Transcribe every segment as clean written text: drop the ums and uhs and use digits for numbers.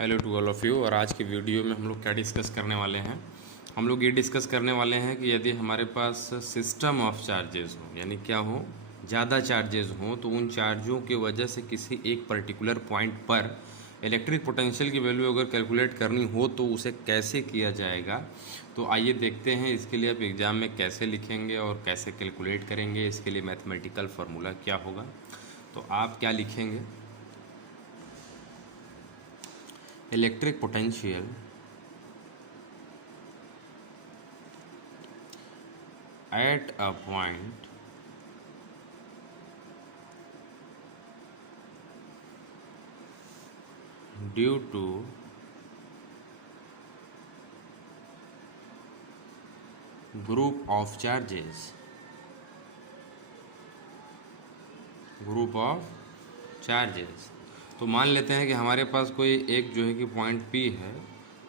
Hello to all of you. और आज के वीडियो में हम लोग क्या डिस्कस करने वाले हैं, हम लोग ये डिस्कस करने वाले हैं कि यदि हमारे पास सिस्टम ऑफ चार्जेस हो, यानी क्या हो, ज़्यादा चार्जेस हों, तो उन चार्जों की वजह से किसी एक पर्टिकुलर पॉइंट पर इलेक्ट्रिक पोटेंशियल की वैल्यू अगर कैलकुलेट करनी हो तो उसे कैसे किया जाएगा। तो आइए देखते हैं इसके लिए आप एग्ज़ाम में कैसे लिखेंगे और कैसे कैलकुलेट करेंगे। इसके लिए मैथमेटिकल फार्मूला क्या होगा। तो आप क्या लिखेंगे, electric potential at a point due to group of charges, group of charges. तो मान लेते हैं कि हमारे पास कोई एक जो है कि पॉइंट P है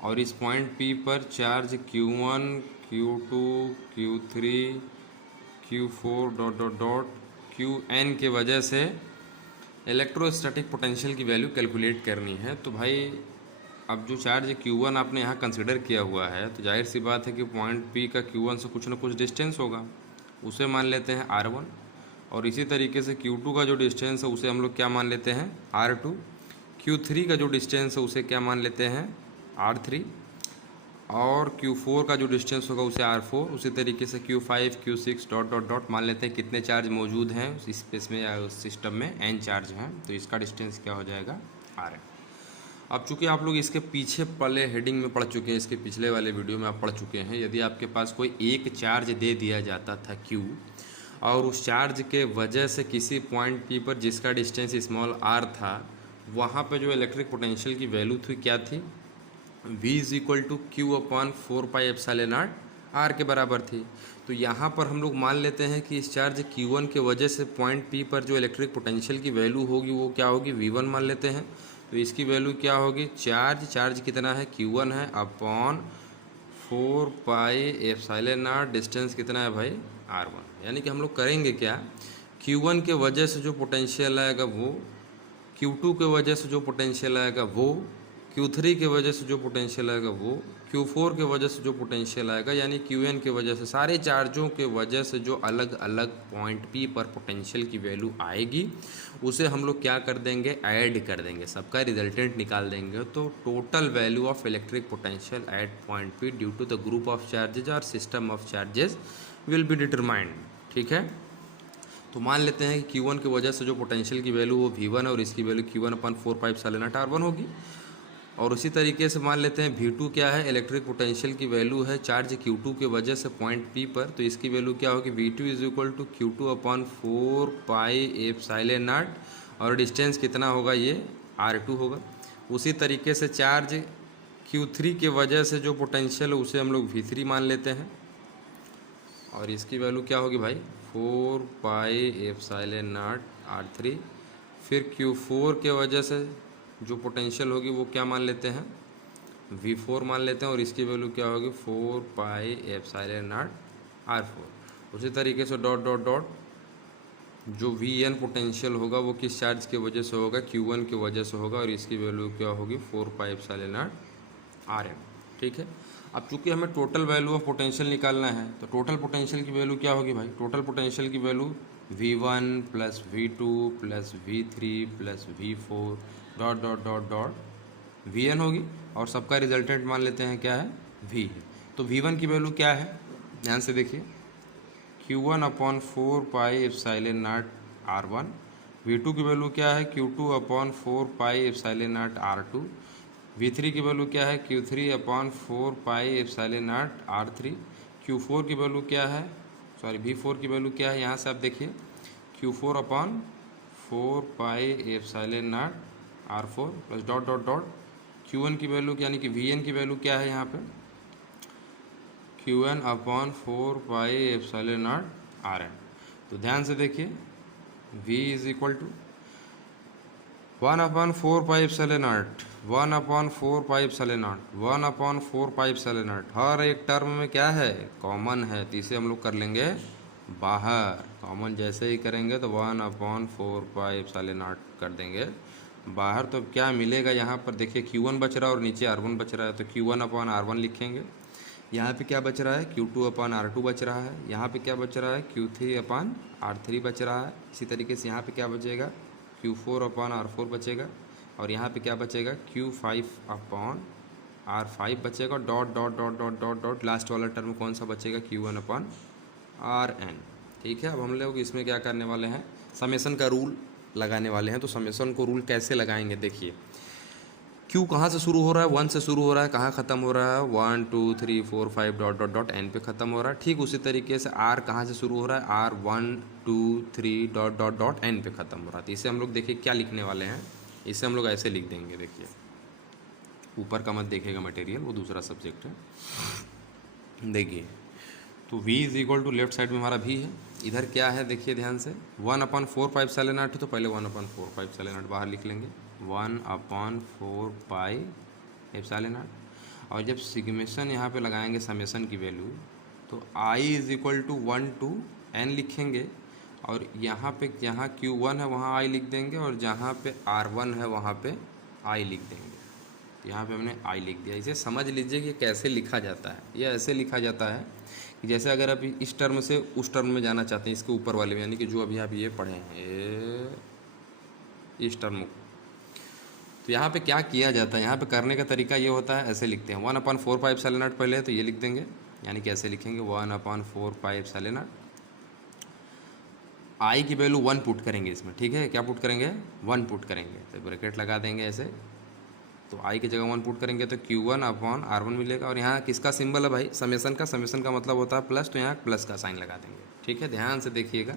और इस पॉइंट P पर charge Q1, Q2, Q3, Q4 dot dot dot Qn के वजह से इलेक्ट्रोस्टैटिक पोटेंशियल की वैल्यू कैलकुलेट करनी है। तो भाई अब जो चार्ज Q1 आपने यहाँ कंसिडर किया हुआ है, तो जाहिर सी बात है कि पॉइंट P का Q1 से कुछ ना कुछ डिस्टेंस होगा, उसे मान लेते हैं R1। और इसी तरीके से Q2 का जो डिस्टेंस है उसे हम लोग क्या मान लेते हैं, R2। Q3 का जो डिस्टेंस है उसे क्या मान लेते हैं, R3। और Q4 का जो डिस्टेंस होगा उसे R4। उसी तरीके से Q5, Q6 dot dot dot मान लेते हैं कितने चार्ज मौजूद हैं उस स्पेस में या उस सिस्टम में, N चार्ज हैं, तो इसका डिस्टेंस क्या हो जाएगा, Rn। अब चूंकि आप लोग इसके पीछे पहले हेडिंग में पढ़ चुके हैं, इसके पिछले वाले वीडियो में आप पढ़ चुके हैं, यदि आपके पास कोई एक चार्ज दे दिया जाता था Q और उस चार्ज के वजह से किसी पॉइंट P पर जिसका डिस्टेंस स्मॉल r था, वहाँ पे जो इलेक्ट्रिक पोटेंशियल की वैल्यू थी क्या थी, V is equal to Q upon 4πε0 r के बराबर थी। तो यहाँ पर हम लोग मान लेते हैं कि इस चार्ज Q1 के वजह से पॉइंट P पर जो इलेक्ट्रिक पोटेंशियल की वैल्यू होगी वो क्या होगी, V1 मान लेते हैं। तो इसकी वैल्यू क्या होगी, चार्ज कितना है, Q1 है, अपॉन 4πε0, डिस्टेंस कितना है भाई, R1। यानी कि हम लोग करेंगे क्या, Q1 के वजह से जो पोटेंशियल आएगा वो, Q2 के वजह से जो पोटेंशियल आएगा वो, Q3 के वजह से जो पोटेंशियल आएगा वो, Q4 के वजह से जो पोटेंशियल आएगा, यानी Qn के वजह से, सारे चार्जों के वजह से जो अलग अलग पॉइंट P पर पोटेंशियल की वैल्यू आएगी उसे हम लोग क्या कर देंगे, ऐड कर देंगे, सबका रिजल्टेंट निकाल देंगे। तो total value of electric potential at point P due to the group of charges और system of charges will be determined. ठीक है, तो मान लेते हैं कि Q1 की वजह से जो पोटेंशियल की वैल्यू वो V1 है और इसकी वैल्यू Q1 अपन 4πε0 R1 होगी। और उसी तरीके से मान लेते हैं V2 क्या है, इलेक्ट्रिक पोटेंशियल की वैल्यू है चार्ज Q2 के वजह से पॉइंट P पर, तो इसकी वैल्यू क्या होगी, V2 is equal to Q2 upon 4πε0 और डिस्टेंस कितना होगा, ये R2 होगा। उसी तरीके से चार्ज Q3 के वजह से जो पोटेंशियल है उसे हम लोग V3 मान लेते हैं और इसकी वैल्यू क्या होगी भाई, 4πε0 R3। फिर Q4 के वजह से जो पोटेंशियल होगी वो क्या मान लेते हैं, V4 मान लेते हैं और इसकी वैल्यू क्या होगी, 4πε0 R4। उसी तरीके से डॉट डॉट डॉट जो Vn पोटेंशियल होगा वो किस चार्ज की वजह से होगा, Q1 की वजह से होगा और इसकी वैल्यू क्या होगी, 4πε0 Rm। ठीक है, अब चूंकि हमें टोटल वैल्यू ऑफ पोटेंशियल निकालना है तो टोटल पोटेंशियल की वैल्यू क्या होगी भाई, टोटल पोटेंशियल की value V1 plus V2 plus V3 plus V4 dot dot dot dot Vn होगी और सबका रिजल्टेंट मान लेते हैं क्या है, V है। तो V1 की वैल्यू क्या है, ध्यान से देखिए, Q1 अपॉन 4πε0 R1। V2 की वैल्यू क्या है, Q2 अपॉन 4πε0 R2। V3 की वैल्यू क्या है, Q3 अपॉन 4πε0 R3। Q4 की वैल्यू क्या है, V4 की वैल्यू क्या है, यहाँ से आप देखिए, Q4 upon 4πε0 R4 plus dot dot dot Q1 की वैल्यू यानी कि Vn की वैल्यू क्या है यहाँ पे, Qn अपॉन 4πε0 Rn। तो ध्यान से देखिए, V इज इक्वल टू 1/4πε0, 1/4πε0, 1/4πε0, हर एक टर्म में क्या है, कॉमन है, तो इसे हम लोग कर लेंगे बाहर। कॉमन जैसे ही करेंगे तो 1/4πε0 कर देंगे बाहर तो अब क्या मिलेगा यहाँ पर, देखिए Q1 बच रहा है और नीचे R1 बच रहा है, तो Q1 अपॉन R1 लिखेंगे। यहाँ पे क्या बच रहा है, Q2 अपॉन R2 बच रहा है। यहाँ पे क्या बच रहा है, Q3 अपॉन R3 बच रहा है। इसी तरीके से यहाँ पे क्या बचेगा, Q4 अपॉन R4 बचेगा। और यहाँ पे क्या बचेगा, Q5 अपॉन R5 बचेगा, dot dot dot dot dot dot, last वाला टर्म कौन सा बचेगा, Q1 अपॉन Rn। ठीक है, अब हम लोग इसमें क्या करने वाले हैं, समेसन का रूल लगाने वाले हैं। तो समेसन को रूल कैसे लगाएंगे, देखिए Q कहाँ से शुरू हो रहा है, 1 से शुरू हो रहा है, कहाँ ख़त्म हो रहा है, 1 2 3 4 5 डॉट डॉट डॉट n पे ख़त्म हो रहा है। ठीक उसी तरीके से R कहाँ से शुरू हो रहा है, R 1 2 3 dot dot dot n पे ख़त्म हो रहा है। तो इसे हम लोग देखिए क्या लिखने वाले हैं, इसे हम लोग ऐसे लिख देंगे। देखिए ऊपर का मत देखिएगा मटेरियल, वो दूसरा सब्जेक्ट है। देखिए तो v is equal to, left side में हमारा v है, इधर क्या है देखिए ध्यान से, 1/4 एप्सिलॉन नॉट है, तो पहले 1/4 एप्सिलॉन नॉट बाहर लिख लेंगे, 1/4 एप्सिलॉन नॉट। और जब सिग्मेशन यहाँ पे लगाएंगे समेसन की वैल्यू, तो i is equal to 1 to n लिखेंगे। और यहाँ पे जहाँ Q1 है वहाँ i लिख देंगे, और जहाँ पे R1 है वहाँ पे i लिख देंगे। तो यहाँ पे हमने i लिख दिया। इसे समझ लीजिए कि कैसे लिखा जाता है। ये ऐसे लिखा जाता है कि जैसे अगर आप इस टर्म से उस टर्म में जाना चाहते हैं, इसके ऊपर वाले में, यानी कि जो अभी आप ये पढ़े हैं इस टर्म को, तो यहाँ पे क्या किया जाता है, यहाँ पे करने का तरीका ये होता है, ऐसे लिखते हैं 1/4 एप्सिलॉन नॉट पहले, तो ये लिख देंगे, यानी कि ऐसे लिखेंगे 1/4 एप्सिलॉन नॉट। आई की वैल्यू 1 पुट करेंगे इसमें, ठीक है, क्या पुट करेंगे, 1 पुट करेंगे, तो ब्रैकेट लगा देंगे ऐसे। तो आई की जगह 1 पुट करेंगे तो Q1 अपॉन R1 मिलेगा। और यहाँ किसका सिंबल है भाई, समेसन का, समेसन का मतलब होता है प्लस, तो यहाँ प्लस का साइन लगा देंगे। ठीक है, ध्यान से देखिएगा।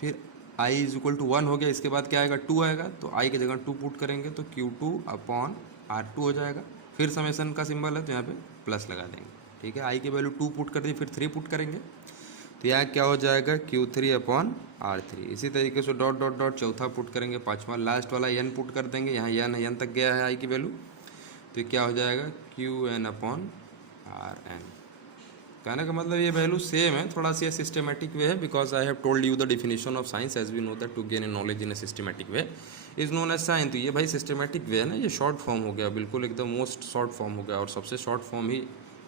फिर i इज इक्वल टू 1 हो गया, इसके बाद क्या आएगा, 2 आएगा, तो i की जगह 2 पुट करेंगे तो Q2 अपॉन R2 हो जाएगा। फिर समेसन का सिंबल है तो यहाँ पे प्लस लगा देंगे। ठीक है, i की वैल्यू 2 पुट कर दी, फिर 3 पुट करेंगे, तो यहाँ क्या हो जाएगा, Q3 अपॉन R3। इसी तरीके से डॉट डॉट डॉट चौथा पुट करेंगे, पाँचवा लास्ट वाला n पुट कर देंगे, यहाँ n तक गया है i की वैल्यू, तो क्या हो जाएगा, Qn अपॉन Rn। कहने का मतलब ये वैल्यू सेम है, थोड़ा सी सिस्टमेटिक वे है, because I have told you the definition of science, as we know that to gain a knowledge in a systematic way is known as science. तो ये भाई सिस्टमेटिक वे है ना, ये short form हो गया, बिल्कुल एकदम मोस्ट शॉर्ट फॉर्म हो गया, और सबसे शॉर्ट फॉर्म ही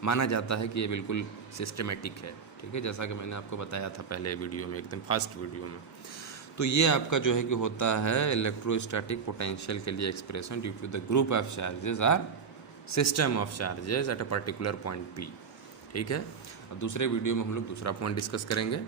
माना जाता है कि ये बिल्कुल सिस्टमेटिक है। ठीक है, जैसा कि मैंने आपको बताया था पहले वीडियो में, एकदम फर्स्ट वीडियो में। तो ये आपका जो है कि होता है इलेक्ट्रोस्टैटिक पोटेंशियल के लिए expression due to the group of charges or system of charges at a particular point P। ठीक है, और दूसरे वीडियो में हम लोग दूसरा पॉइंट डिस्कस करेंगे।